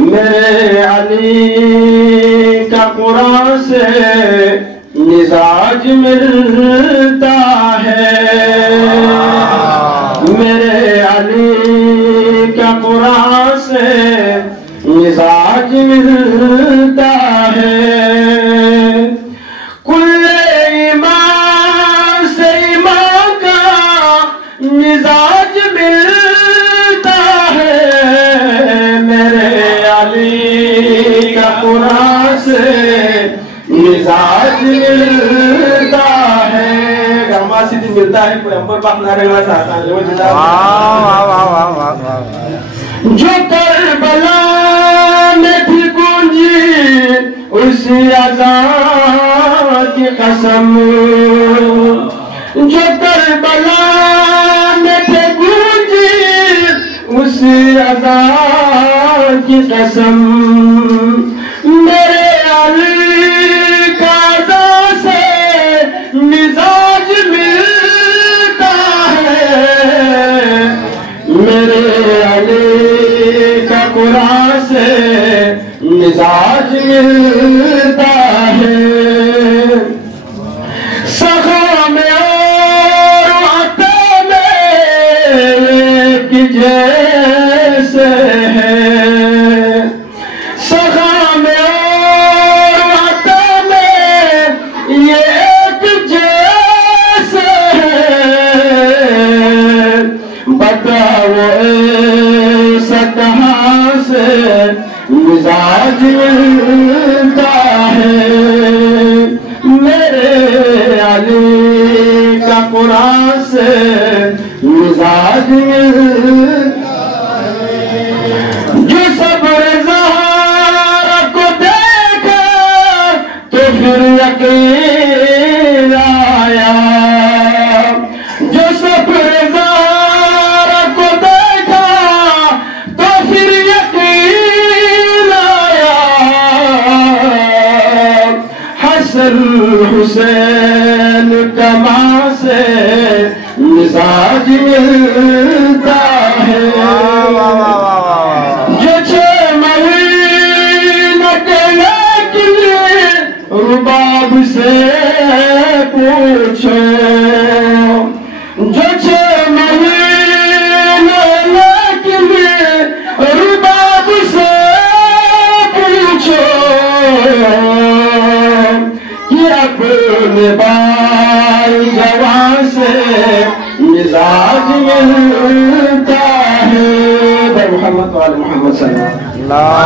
میرے علی کا قرآن سے مزاج ملتا ہے، میرے علی کا قرآن سے مزاج ملتا ہے، کل ایمان سے ایمان کا مزاج ملتا ہے، میرے علی کا قرآن سے مزاج ملتا ہے۔ گرما سے ملتا ہے پیغمبر پاک نعرہ رہنا چاہتا ہے جو کربلا میں تھی گونجی اسی اذان کی قسم، جو کربلا میں تھی گونجی اسی اذان کی قسم، میرے علی کا اذان سے مزاج ملتا ہے، میرے علی کا قرآن سے مزاج ملتا ہے، سخا میں اور عطا میں ایک جیسے ہے، سخا میں اور عطا میں یہ ایک جیسے ہے، بتاؤ ایسا کہاں سے مزاج ملتا ہے، میرے علی کا قرآن سے مزاج ملتا ہے، جو صبر زہرا کو دیکھا تو پھر یقین آیا، جو صبر زہرا کو دیکھا تو پھر یقین آیا، حسن حسین کماں سے مزاج ملتا ہے، جو 6 مہینے کے لیے رباب سے پوچھو، جو 6 مہینے کے لیے رباب سے پوچھو کہ اپنے بھائی جوان سے مزاج ملتا ہے۔ محمد وآل محمد صلی اللہ علیہ وسلم۔